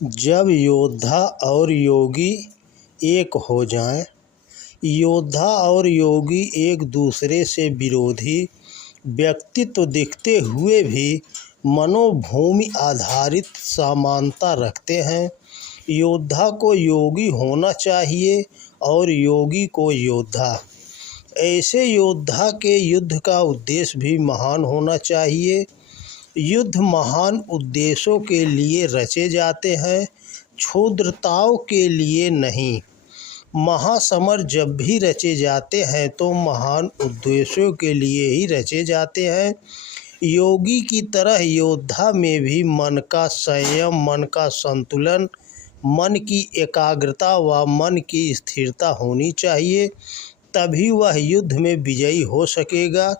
जब योद्धा और योगी एक हो जाएं, योद्धा और योगी एक दूसरे से विरोधी व्यक्तित्व दिखते हुए भी मनोभूमि आधारित समानता रखते हैं। योद्धा को योगी होना चाहिए और योगी को योद्धा। ऐसे योद्धा के युद्ध का उद्देश्य भी महान होना चाहिए। युद्ध महान उद्देश्यों के लिए रचे जाते हैं, क्षुद्रताओं के लिए नहीं। महासमर जब भी रचे जाते हैं तो महान उद्देश्यों के लिए ही रचे जाते हैं। योगी की तरह योद्धा में भी मन का संयम, मन का संतुलन, मन की एकाग्रता व मन की स्थिरता होनी चाहिए, तभी वह युद्ध में विजयी हो सकेगा।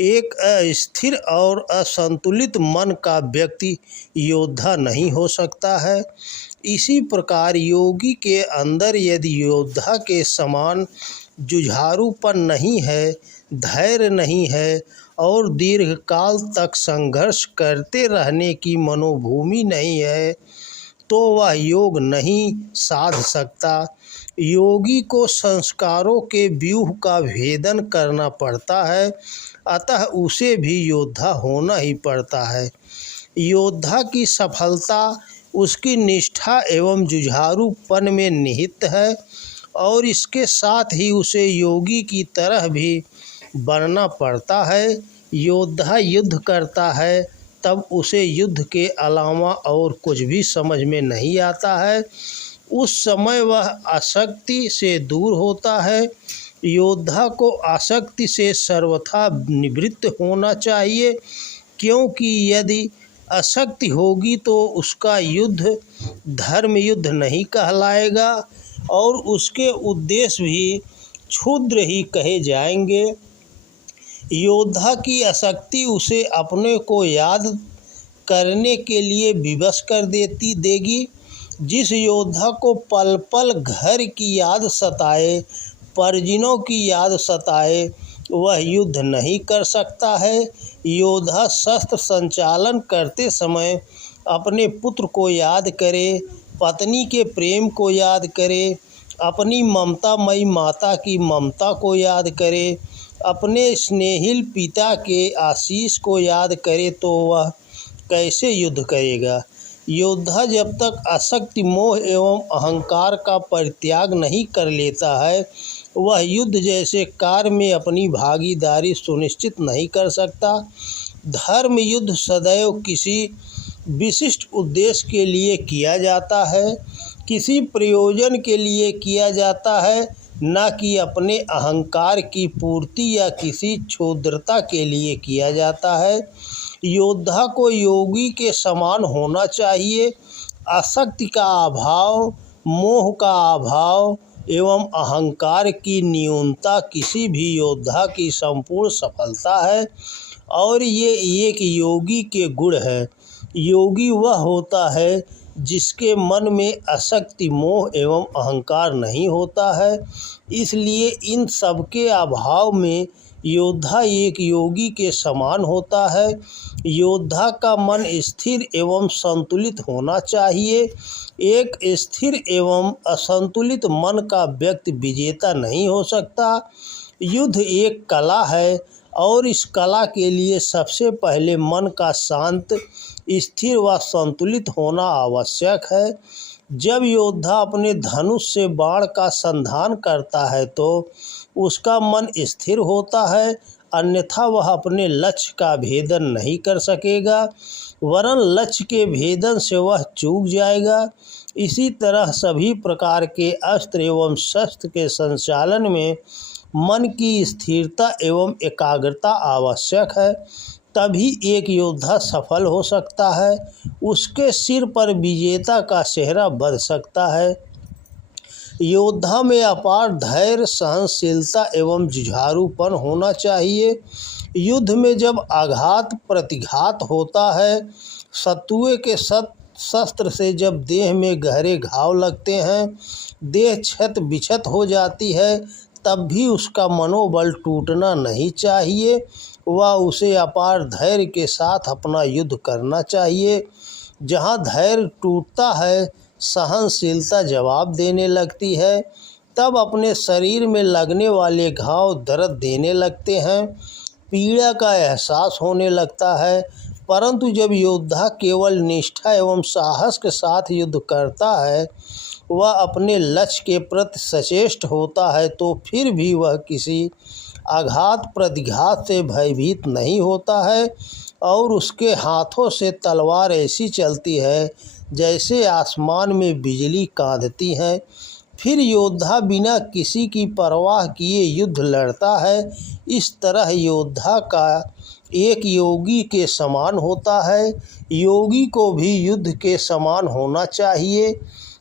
एक अस्थिर और असंतुलित मन का व्यक्ति योद्धा नहीं हो सकता है। इसी प्रकार योगी के अंदर यदि योद्धा के समान जुझारूपन नहीं है, धैर्य नहीं है और दीर्घकाल तक संघर्ष करते रहने की मनोभूमि नहीं है, तो वह योग नहीं साध सकता। योगी को संस्कारों के व्यूह का भेदन करना पड़ता है, अतः उसे भी योद्धा होना ही पड़ता है। योद्धा की सफलता उसकी निष्ठा एवं जुझारूपन में निहित है और इसके साथ ही उसे योगी की तरह भी बनना पड़ता है। योद्धा युद्ध करता है तब उसे युद्ध के अलावा और कुछ भी समझ में नहीं आता है। उस समय वह आसक्ति से दूर होता है। योद्धा को आसक्ति से सर्वथा निवृत्त होना चाहिए, क्योंकि यदि आसक्ति होगी तो उसका युद्ध धर्म युद्ध नहीं कहलाएगा और उसके उद्देश्य भी क्षुद्र ही कहे जाएंगे। योद्धा की आसक्ति उसे अपने को याद करने के लिए विवश कर देगी। जिस योद्धा को पल पल घर की याद सताए, परिजनों की याद सताए, वह युद्ध नहीं कर सकता है। योद्धा शस्त्र संचालन करते समय अपने पुत्र को याद करे, पत्नी के प्रेम को याद करे, अपनी ममतामयी माता की ममता को याद करे, अपने स्नेहिल पिता के आशीष को याद करे, तो वह कैसे युद्ध करेगा। योद्धा जब तक आसक्ति, मोह एवं अहंकार का परित्याग नहीं कर लेता है, वह युद्ध जैसे कार्य में अपनी भागीदारी सुनिश्चित नहीं कर सकता। धर्म युद्ध सदैव किसी विशिष्ट उद्देश्य के लिए किया जाता है, किसी प्रयोजन के लिए किया जाता है, न कि अपने अहंकार की पूर्ति या किसी क्षुद्रता के लिए किया जाता है। योद्धा को योगी के समान होना चाहिए। आसक्ति का अभाव, मोह का अभाव एवं अहंकार की न्यूनता किसी भी योद्धा की संपूर्ण सफलता है और ये एक योगी के गुण है। योगी वह होता है जिसके मन में आसक्ति, मोह एवं अहंकार नहीं होता है। इसलिए इन सब के अभाव में योद्धा एक योगी के समान होता है। योद्धा का मन स्थिर एवं संतुलित होना चाहिए। एक स्थिर एवं असंतुलित मन का व्यक्ति विजेता नहीं हो सकता। युद्ध एक कला है और इस कला के लिए सबसे पहले मन का शांत, स्थिर व संतुलित होना आवश्यक है। जब योद्धा अपने धनुष से बाण का संधान करता है तो उसका मन स्थिर होता है, अन्यथा वह अपने लक्ष्य का भेदन नहीं कर सकेगा, वरन लक्ष्य के भेदन से वह चूक जाएगा। इसी तरह सभी प्रकार के अस्त्र एवं शस्त्र के संचालन में मन की स्थिरता एवं एकाग्रता आवश्यक है, तभी एक योद्धा सफल हो सकता है। उसके सिर पर विजेता का सेहरा बंध सकता है। योद्धा में अपार धैर्य, सहनशीलता एवं जुझारूपन होना चाहिए। युद्ध में जब आघात प्रतिघात होता है, शत्रुओं के शस्त्र से जब देह में गहरे घाव लगते हैं, देह क्षत विक्षत हो जाती है, तब भी उसका मनोबल टूटना नहीं चाहिए। वह उसे अपार धैर्य के साथ अपना युद्ध करना चाहिए। जहाँ धैर्य टूटता है, सहनशीलता जवाब देने लगती है। तब अपने शरीर में लगने वाले घाव दर्द देने लगते हैं, पीड़ा का एहसास होने लगता है। परंतु जब योद्धा केवल निष्ठा एवं साहस के साथ युद्ध करता है, वह अपने लक्ष्य के प्रति सचेष्ट होता है, तो फिर भी वह किसी आघात प्रतिघात से भयभीत नहीं होता है और उसके हाथों से तलवार ऐसी चलती है जैसे आसमान में बिजली कांधती है। फिर योद्धा बिना किसी की परवाह किए युद्ध लड़ता है। इस तरह योद्धा का एक योगी के समान होता है। योगी को भी युद्ध के समान होना चाहिए।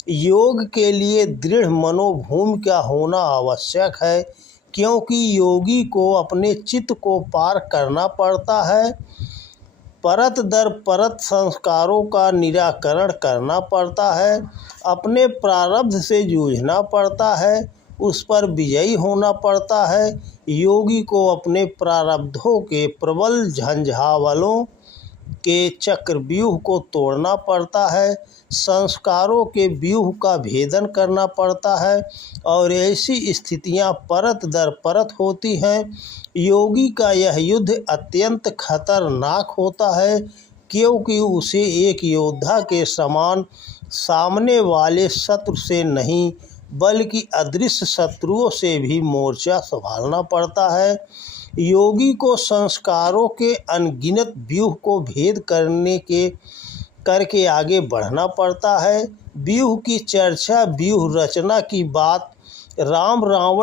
योग के लिए दृढ़ मनोभूमि का होना आवश्यक है, क्योंकि योगी को अपने चित्त को पार करना पड़ता है। परत दर परत संस्कारों का निराकरण करना पड़ता है, अपने प्रारब्ध से जूझना पड़ता है, उस पर विजयी होना पड़ता है। योगी को अपने प्रारब्धों के प्रबल झंझावालों के चक्रव्यूह को तोड़ना पड़ता है, संस्कारों के व्यूह का भेदन करना पड़ता है और ऐसी स्थितियां परत दर परत होती हैं। योगी का यह युद्ध अत्यंत खतरनाक होता है, क्योंकि उसे एक योद्धा के समान सामने वाले शत्रु से नहीं बल्कि अदृश्य शत्रुओं से भी मोर्चा संभालना पड़ता है। योगी को संस्कारों के अनगिनत व्यूह को भेद करके आगे बढ़ना पड़ता है। व्यूह की चर्चा, व्यूह रचना की बात राम रावण